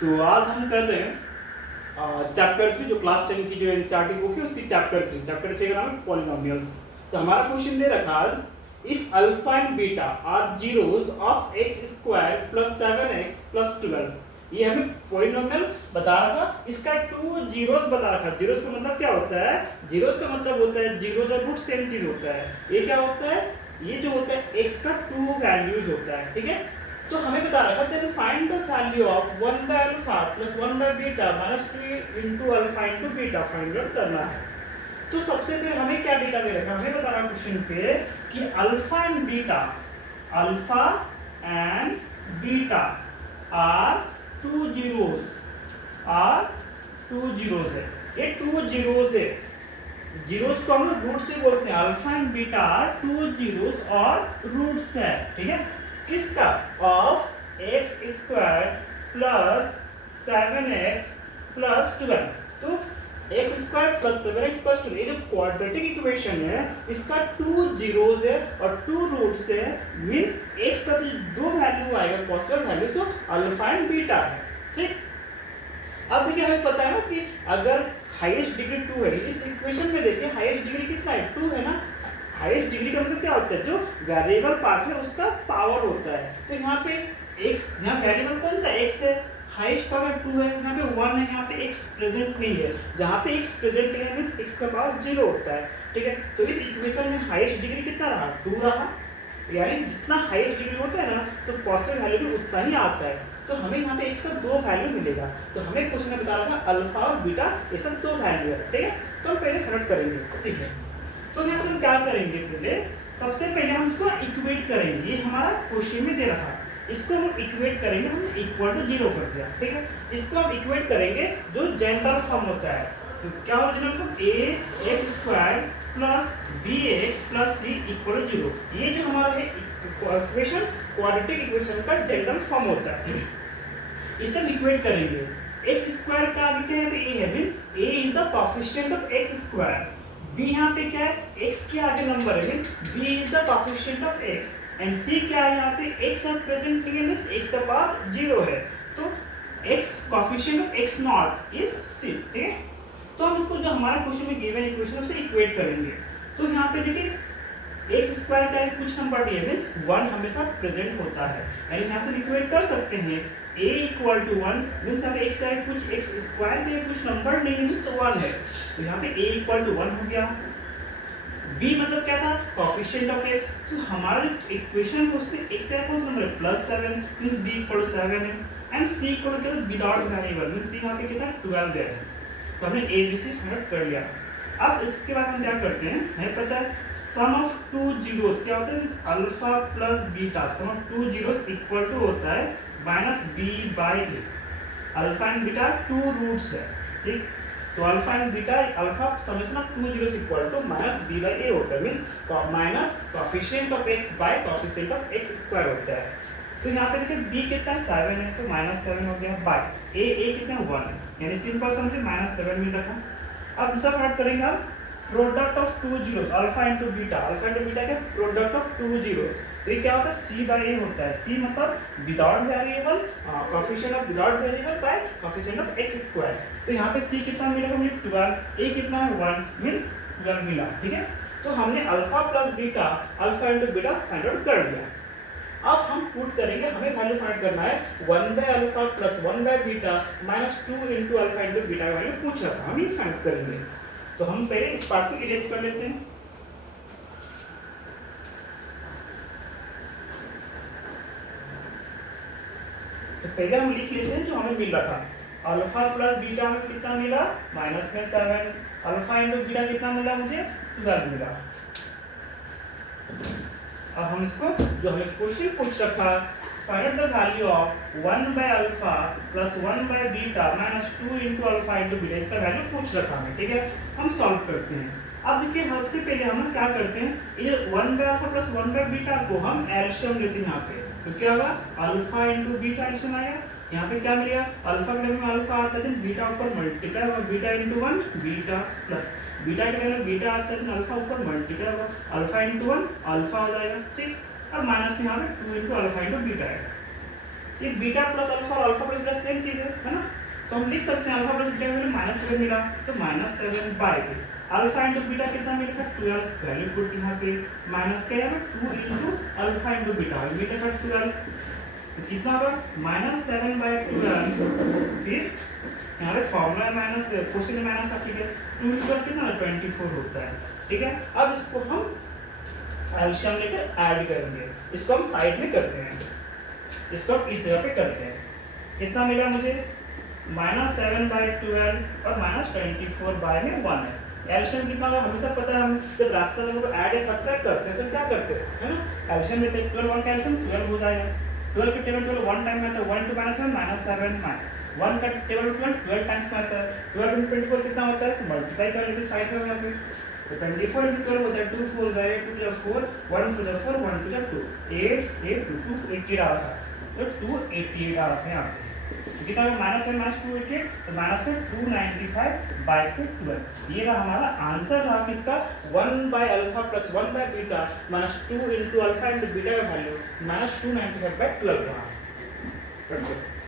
तो आज हम कर रहे हैं चैप्टर 3 जो क्लास 10 की जो एनसीईआरटी बुक है उसकी चैप्टर 3 का नाम है पॉलिनोमियल्स। तो हमारा क्वेश्चन दे रखा आज if alpha and beta are zeros of x square plus 7x plus 12। ये हमें पॉलिनोमियल बता रहा था, इसका टू जीरोस बता रखा। जीरोस का मतलब क्या होता है? जीरोस का मतलब होता है जीरोस और रूट सेम चीज होता है। ये क्या होता है? ये जो होता है x का टू वैल्यूज होता है, ठीक है। तो हमें बता रखा then find the value of 1 by alpha plus 1 by beta minus 2 into alpha into beta find out करना है। तो सबसे पहले हमें क्या डेटा दे रखा है? हमें बता रहा क्वेश्चन पे कि alpha and beta are two zeros है। ये टू जीरोस है। जीरोस को हम लोग रूट से बोलते हैं। Alpha and beta are two zeros और रूट्स है, ठीक है। किसका? Of x square plus 7x plus 12। तो x square plus 7x plus 12 ये जो क्वाड्रेटिक इक्वेशन है इसका टू जीरोस है और टू रूट्स है। मींस x का जो दो वैल्यू आएगा पॉसिबल वैल्यू तो अल्फा एंड बीटा है, ठीक। अब देखिए हमें पता है ना कि अगर हाईएस्ट डिग्री 2 है, इस इक्वेशन में देखिए हाईएस्ट डिग्री कितना है? 2 है ना। हाईएस्ट डिग्री का मतलब क्या होता है? जो वेरिएबल पार्ट है उसका पावर होता है। तो यहाँ पे x, यहाँ वेरिएबल कौन सा x है? हाईएस्ट पावर 2 है, यहाँ पे 1 है, यहाँ पे x प्रेजेंट नहीं है। जहाँ पे x प्रेजेंट नहीं है मींस x का पावर 0 होता है, ठीक है। तो इस इक्वेशन में हाईएस्ट डिग्री कितना रहा? 2 रहा। यानी जितना हाईएस्ट डिग्री होता है ना तो पॉसिबल वैल्यू भी उतना ही आता है। तो हमें यहाँ पे x का दो वैल्यू मिलेगा। तो हमें क्वेश्चन में बता रहा था अल्फा और बीटा ये सब दो वैल्यू है, ठीक है। तो हम पहले फाइंड करेंगे, ठीक है। तो यहाँ से हम क्या करेंगे? पहले सबसे पहले हम इसको इक्वेट करेंगे। ये हमारा क्वेश्चन में दे रखा, इसको हम इक्वेट करेंगे। हम इक्वल टू 0 कर दिया, ठीक है। इसको हम इक्वेट करेंगे जो जनरल फॉर्म होता है। तो क्या होता है general form? a x square plus bx plus c equal to 0। ये जो हमारा है इक्वेशन क्वाड्रेटिक इक्वेशन का जनरल फॉर्म होता है। इसे हम इक्वेट करेंगे। x स्क्वायर का आगे क्या है? a है, means a is the coefficient of x square. b यहाँ पे क्या है? x के आगे नंबर है, means b is the coefficient of x and c क्या है? यहाँ पे x है प्रेजेंट नहीं है, मींस x का पावर 0 है। तो x coefficient of x not is c, ठीक है। तो हम इसको जो हमारा क्वेश्चन में गिवन इक्वेशन है उसे इक्वेट करेंगे। तो यहाँ पे देखिए x स्क्वायर का कुछ नंबर नहीं है, मींस 1 हमेशा प्रेजेंट होता है। यानी यहाँ से इक्वेट कर सकते हैं a इक्वल टू 1 मींस यहाँ पे x का कुछ x स्क्वायर पे कुछ नंबर नहीं है, मींस 1 है। तो यहाँ पे a इक्वल टू 1 हो गया। b मतलब क्या था? Coefficient of x। तो हमारा जो इक्वेशन है उसमें x का कौन सा नंबर है? +7 मींस b इक्वल टू 7 है and c equal to without variable means c यहाँ पे कितना 12 दे है। तो हमने a b c फाइंड कर लिया। अब इसके बाद हम क्या करते हैं? हमें पता है सम ऑफ टू जीरोस क्या होता है? Alpha plus beta sum of two zeros equal to होता है minus b by a। Alpha and beta two roots है, ठीक। तो alpha and beta alpha summation of two zeros equal to minus b by a होता है, means minus coefficient of x by coefficient of x square होता है। तो यहाँ पे देखिए b कितना है? 7 है, तो -7 हो गया बाय a कितना है? 1 है, यानी सिंपल समझिए -7 मिल रखा। अब दूसरा पार्ट करेंगे हम product of two zeros alpha into beta. Alpha into beta क्या? Product of two zeros. तो ये क्या होता है? c बाय a होता है। c मतलब without variable coefficient of without variable bye coefficient of x square. तो यहाँ पे c कितना मिलेगा मुझे? 12। a कितना है? 1 मींस 12 मिला, ठीक है। तो हमने alpha plus beta alpha into beta find out कर लिया। अब हम पुट करेंगे, हमें वैल्यू फाइंड करना है 1 by alpha plus 1 by beta minus 2 into alpha into beta का वैल्यू पूछ रहा था, हम ये फाइंड करेंगे। तो हम पहले इस पार्ट को इरेज कर लेते हैं। तो पहले हम लिख लेते हैं जो हमें मिल रहा था। अल्फा प्लस बीटा हमें कितना मिला? माइनस में 7। अल्फा इनटू बीटा कितना मिला मुझे? 12 मिला। अब हम इसको जो हमें क्वेश्चन पूछ रखा find the value of 1 by alpha plus 1 by beta minus 2 into alpha into beta, इसका वैल्यू पूछ रखा हमें, ठीक है। हम सॉल्व करते हैं। अब देखिए सबसे पहले हम क्या करते हैं? ये 1 by alpha plus 1 by beta को हम एलसीएम लेते हैं यहाँ पे। तो क्या होगा? अल्फा इनटू बीटा एलसीएम आएगा। यहाँ पे क्या मिलेगा? अल्फा के में अल्फा आता है, बीटा ऊपर मल्टीप्लाई होगा, beta into 1 beta plus beta के में बीटा आता है, अल्फा ऊपर मल्टीप्लाई होगा, अल्फा इनटू 1 अल्फा हो जाएगा, ठीक। और माइनस में यहाँ पे 2 इनटू अल्फा इनटू बीटा आएगा। ये बीटा प्लस अल्फा और अल्फा प्लस बीटा सेम चीज है ना। तो हम लिख सकते हैं अल्फा प्लस बीटा में -7 मिला तो -7 बाय अल्फा इंटू बीटा कितना मिलेगा 12 वैल्यू पुट यहाँ पे माइनस क्या है 2 into alpha into beta beta का 12 तो कितना होगा -7/12 फिर यहाँ पे फॉर्मूला माइनस क्वेश्चन में माइनस ठीक है 2 इंटू कितना 24 होता है ठीक है। अब इसको हम एलसीएम लेकर ऐड करेंगे, इसको हम साइड में करते हैं, इसको हम इस जगह पे करते हैं। कितना मिला मुझे -7/12 और -24 में 1 है। एलसीएम कितना होगा हमेशा पता है, हम जब रास्ता में ऐड या सब्ट्रैक्ट करते हैं तो क्या करते हैं है ना, एलसीएम लेते हैं 12 1 का एलसीएम 12 हो जाएगा, 12 के टेबल 12 1 टाइम में आता है 1 into -7 -1 का टेबल 12 टाइम्स में आता है 12 into 24 कितना होता है, तो मल्टीप्लाई कर लेते साइड में यहाँ पे तो 24 into 12 होता है 2 4 जाए 2 to 4 1 to 4 1 to 2 8 8 2 280 आ रहा है तो 288 आ रहा है यहाँ पे कितना -7 -288 तो माइनस में 295/12 ये रहा हमारा आंसर रहा किसका 1/अल्फा प्लस 1/बीटा -2 into अल्फा into बीटा का वैल्यू -295/12 रहा।